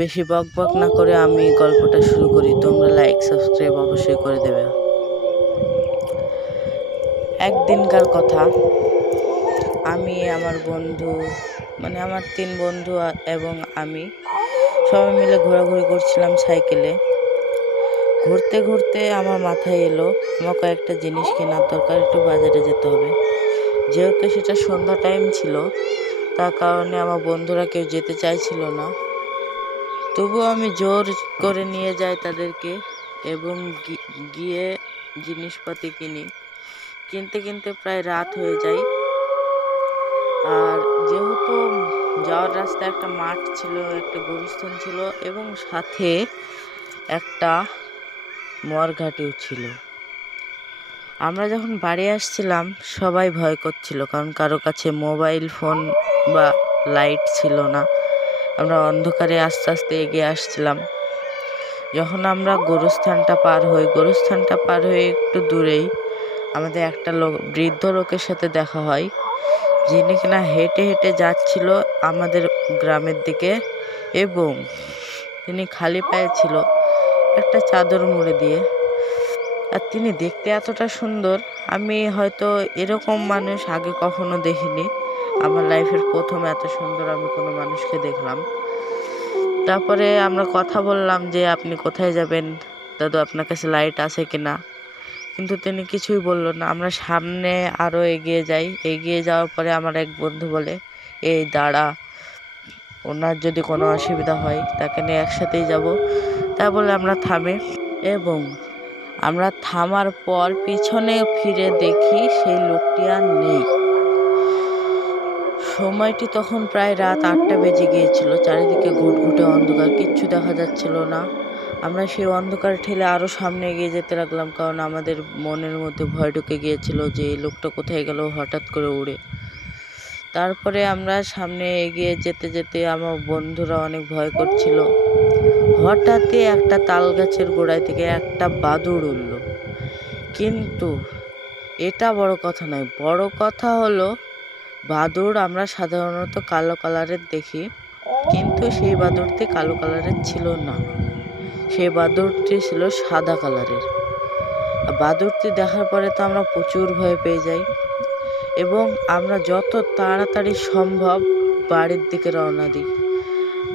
বেশি বক বক না করে আমি গল্পটা শুরু করি। তোমরা লাইক সাবস্ক্রাইব অবশ্যই করে দেবে। একদিনকার কথা, আমি আমার বন্ধু আমার 3 বন্ধু এবং আমি সবাই মিলে ঘোরাঘুরি করছিলাম সাইকেলে। ঘুরতে ঘুরতে আমার মাথায় এলো আমার কয়েকটা জিনিস কেনার দরকার, একটু বাজারে যেতে হবে। যেহেতু সেটা সন্ধ্যা টাইম ছিল, তার কারণে আমার বন্ধুরা কেউ যেতে চাইছিল না। তবুও আমি জোর করে নিয়ে যাই তাদেরকে এবং গিয়ে জিনিসপাতি কিনি। কিনতে কিনতে প্রায় রাত হয়ে যায়। আর যেহেতু যাওয়ার রাস্তায় একটা মাঠ ছিল, একটা গোরস্থান ছিল এবং সাথে একটা মরঘাটিও ছিল। আমরা যখন বাড়ি আসছিলাম সবাই ভয় করছিল, কারণ কারো কাছে মোবাইল ফোন বা লাইট ছিল না। আমরা অন্ধকারে আস্তে আস্তে এগিয়ে আসছিলাম। যখন আমরা গোরস্থানটা পার হয়ে একটু দূরেই আমাদের একটা বৃদ্ধ লোকের সাথে দেখা হয়, যিনি কিনা হেঁটে হেঁটে যাচ্ছিল আমাদের গ্রামের দিকে এবং তিনি খালি পায়ে ছিল, একটা চাদর মুড়ে দিয়ে। আর তিনি দেখতে এতটা সুন্দর, আমি হয়তো এরকম মানুষ আগে কখনো দেখিনি। আমার লাইফের প্রথম এত সুন্দর আমি কোনো মানুষকে দেখলাম। তারপরে আমরা কথা বললাম যে আপনি কোথায় যাবেন দাদু, আপনার কাছে লাইট আছে কিনা। কিন্তু তিনি কিছুই বলল না। আমরা সামনে আরও এগিয়ে যাই। এগিয়ে যাওয়ার পরে আমার এক বন্ধু বলে, এই দাঁড়া, ওনার যদি কোনো অসুবিধা হয় তাকে নিয়ে একসাথেই যাব। তাই বলে আমরা থামি এবং আমরা থামার পর পিছনে ফিরে দেখি সেই লোকটি আর নেই। সময়টি তখন প্রায় রাত 8টা বেজে গিয়েছিল। চারিদিকে ঘুটঘুটে অন্ধকার, কিচ্ছু দেখা যাচ্ছিল না। আমরা সেই অন্ধকার ঠেলে আরও সামনে এগিয়ে যেতে লাগলাম, কারণ আমাদের মনের মধ্যে ভয় ঢুকে গিয়েছিল যে এই লোকটা কোথায় গেল হঠাৎ করে উড়ে। তারপরে আমরা সামনে এগিয়ে যেতে যেতে আমার বন্ধুরা অনেক ভয় করছিল। হঠাৎই একটা তাল গাছের গোড়ায় থেকে একটা বাদুড় উড়ল। কিন্তু এটা বড় কথা নয়, বড় কথা হলো বাদুড় আমরা সাধারণত কালো কালারের দেখি, কিন্তু সেই বাদুড়টি কালো কালারের ছিল না। সেই বাদুড়টি ছিল সাদা কালারের। বাদুড়টি দেখার পরে তো আমরা প্রচুর ভয় পেয়ে যাই এবং আমরা যত তাড়াতাড়ি সম্ভব বাড়ির দিকে রওনা দিই।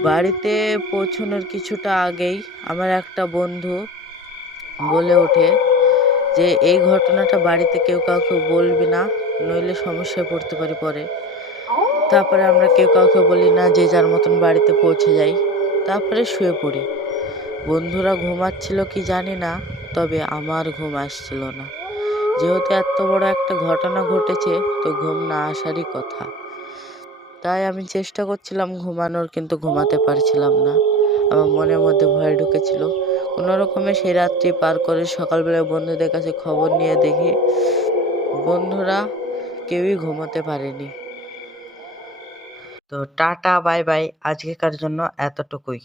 বাড়িতে পৌঁছানোর কিছুটা আগেই আমার একটা বন্ধু বলে ওঠে যে এই ঘটনাটা বাড়িতে কেউ কাউকে বলবি না, নইলে সমস্যায় পড়তে পারি পরে। তারপরে আমরা কেউ কাউকে বলি না, যে যার মতন বাড়িতে পৌঁছে যাই। তারপরে শুয়ে পড়ি। বন্ধুরা ঘুমাচ্ছিল কি জানি না, তবে আমার ঘুম আসছিল না। যেহেতু এত বড় একটা ঘটনা ঘটেছে, তো ঘুম না আসারই কথা। তাই আমি চেষ্টা করছিলাম ঘুমানোর, কিন্তু ঘুমাতে পারছিলাম না। আমার মনের মধ্যে ভয় ঢুকেছিল। কোনো রকমে সেই রাত্রি পার করে সকালবেলা বন্ধুদের কাছে খবর নিয়ে দেখি বন্ধুরা কেউই ঘুমোতে পারেনি। তো টাটা বাই বাই, আজকেকার জন্য এতটুকুই।